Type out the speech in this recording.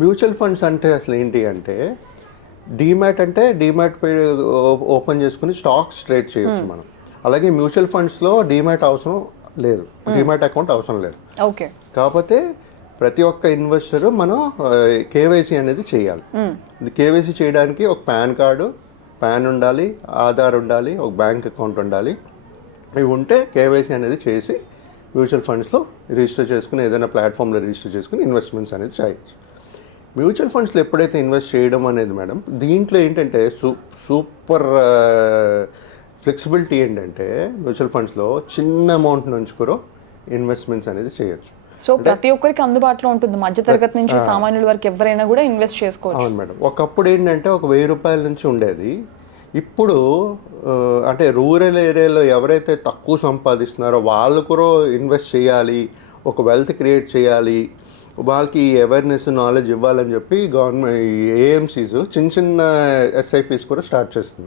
Mutual funds అంటే అసలు ఏంటి అంటే డీమ్యాట్ అంటే డీమ్యాట్ ఓపెన్ చేసుకుని స్టాక్స్ ట్రేడ్ చేయొచ్చు మనం. అలాగే మ్యూచువల్ ఫండ్స్లో డీమ్యాట్ అవసరం లేదు, డీమ్యాట్ అకౌంట్ అవసరం లేదు. ఓకే. కాకపోతే ప్రతి ఒక్క ఇన్వెస్టర్ మనం కేవైసీ అనేది చేయాలి. ఇది కేవైసీ చేయడానికి ఒక పాన్ ఉండాలి, ఆధార్ ఉండాలి, ఒక బ్యాంక్ అకౌంట్ ఉండాలి. ఇవి ఉంటే కేవైసీ అనేది చేసి మ్యూచువల్ ఫండ్స్లో రిజిస్టర్ చేసుకుని ఏదైనా ప్లాట్ఫామ్లో రిజిస్టర్ చేసుకుని ఇన్వెస్ట్మెంట్స్ అనేది చేయొచ్చు. మ్యూచువల్ ఫండ్స్లో ఎప్పుడైతే ఇన్వెస్ట్ చేయడం అనేది మేడం, దీంట్లో ఏంటంటే సూపర్ ఫ్లెక్సిబిలిటీ ఏంటంటే మ్యూచువల్ ఫండ్స్లో చిన్న అమౌంట్ నుంచి కూడా ఇన్వెస్ట్మెంట్స్ అనేది చేయొచ్చు. సో ప్రతి ఒక్కరికి అందుబాటులో ఉంటుంది, మధ్యతరగతి నుంచి సామాన్యుల వరకు ఎవరైనా కూడా ఇన్వెస్ట్ చేసుకోవచ్చు. అవును మేడం. ఒకప్పుడు ఏంటంటే ఒక 1000 రూపాయల నుంచి ఉండేది. ఇప్పుడు అంటే రూరల్ ఏరియాలో ఎవరైతే తక్కువ సంపాదిస్తున్నారో వాళ్ళు కూడా ఇన్వెస్ట్ చేయాలి, ఒక వెల్త్ క్రియేట్ చేయాలి, వాళ్ళకి అవేర్నెస్ నాలెడ్జ్ ఇవ్వాలని చెప్పి గవర్నమెంట్ ఏఎంసీస్ చిన్న ఎస్ఐపిస్ కూడా స్టార్ట్ చేస్తుంది.